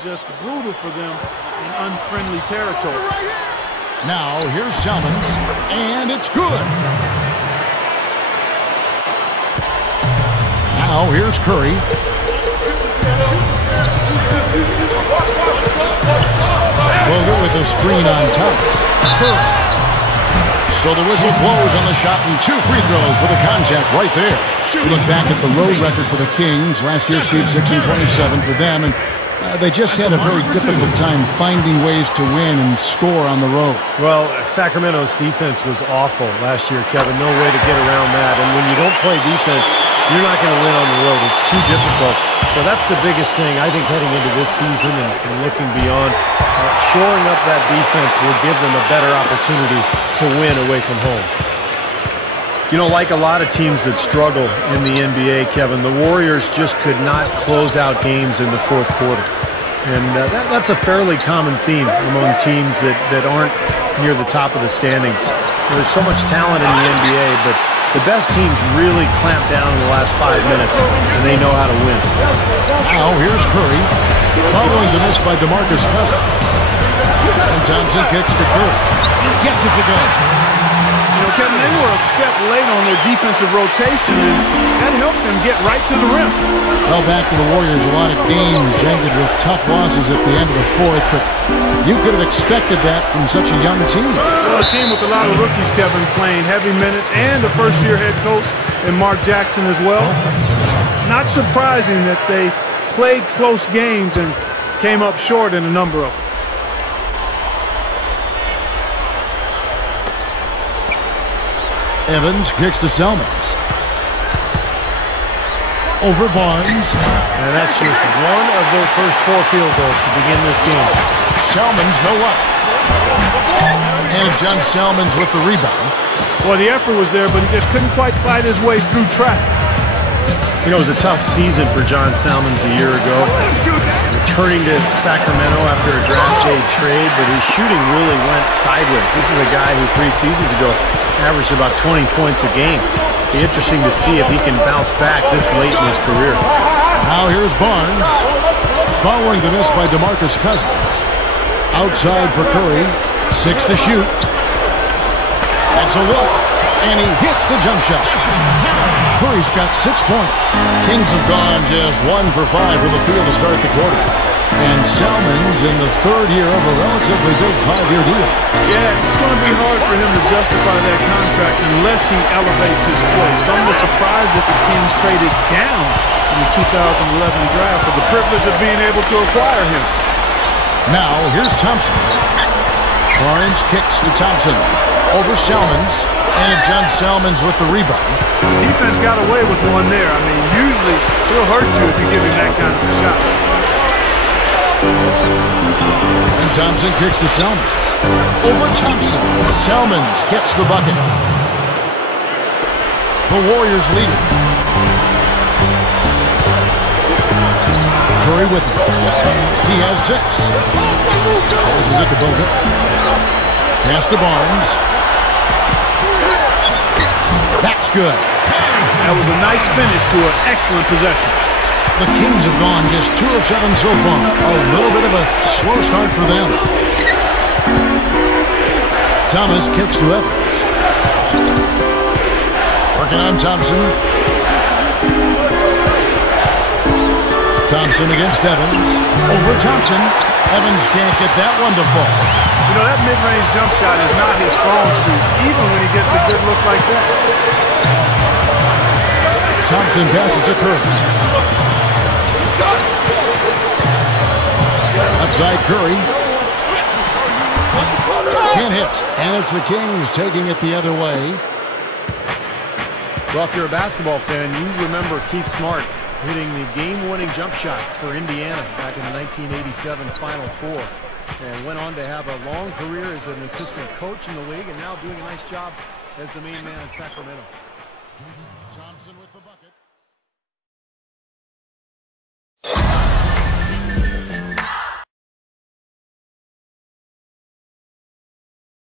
just brutal for them in unfriendly territory. Now here's Salmons, and it's good. Now here's Curry. Bogut with a screen on Thomas. Curry. So the whistle blows on the shot, and 2 free throws for the contact right there. Look back at the road record for the Kings. Last year, Steve, 6-27 for them, and they just had a very difficult time finding ways to win and score on the road. Well, Sacramento's defense was awful last year, Kevin. No way to get around that. And when you don't play defense, you're not going to win on the road. It's too difficult. So that's the biggest thing, I think, heading into this season and looking beyond. Shoring up that defense will give them a better opportunity to win away from home. You know, like a lot of teams that struggle in the NBA, Kevin, the Warriors just could not close out games in the fourth quarter. And that's a fairly common theme among teams that aren't near the top of the standings. There's so much talent in the NBA, but the best teams really clamp down in the last 5 minutes, and they know how to win. Now here's Curry, following the miss by DeMarcus Cousins. And Thompson kicks to Curry. Gets it to go. You know, Kevin, they were a step late on their defensive rotation, and that helped them get right to the rim. Well, back to the Warriors, a lot of games ended with tough losses at the end of the fourth, but you could have expected that from such a young team. Well, a team with a lot of rookies, Kevin, playing heavy minutes, and a first-year head coach in Mark Jackson as well. Not surprising that they played close games and came up short in a number of them. Evans kicks to Salmons. Over Barnes. And that's just one of their first 4 field goals to begin this game. Salmons, no luck. And John Salmons with the rebound. Well, the effort was there, but he just couldn't quite fight his way through traffic. You know, it was a tough season for John Salmons a year ago. Returning to Sacramento after a draft day trade, but his shooting really went sideways. This is a guy who 3 seasons ago averaged about 20 points a game. Be interesting to see if he can bounce back this late in his career. Now here's Barnes, following the miss by DeMarcus Cousins. Outside for Curry, 6 to shoot. That's a look, and he hits the jump shot. Curry's got 6 points. Kings have gone just 1 for 5 from the field to start the quarter. And Salmons in the 3rd year of a relatively big 5-year deal. Yeah, it's going to be hard for him to justify that contract unless he elevates his play. So I'm surprised that the Kings traded down in the 2011 draft for the privilege of being able to acquire him. Now, here's Thompson. Barnes kicks to Thompson. Over Salmons. And John Salmons with the rebound. Defense got away with one there. I mean, usually he'll hurt you if you give him that kind of a shot. And Thompson kicks to Salmons. Over Thompson. Salmons gets the bucket. The Warriors lead it. Curry with it. He has 6. Passes it to Bogut. Pass to Barnes. That's good. That was a nice finish to an excellent possession. The Kings have gone just 2 of 7 so far. A little bit of a slow start for them. Thomas kicks to Evans. Working on Thompson. Thompson against Evans. Over Thompson. Evans can't get that one to fall. You know, that mid-range jump shot is not his strong suit, even when he gets a good look like that. Thompson passes to Curry. Outside Curry. Can't hit. And it's the Kings taking it the other way. Well, if you're a basketball fan, you remember Keith Smart hitting the game-winning jump shot for Indiana back in the 1987 Final Four. And went on to have a long career as an assistant coach in the league and now doing a nice job as the main man in Sacramento. Thompson with the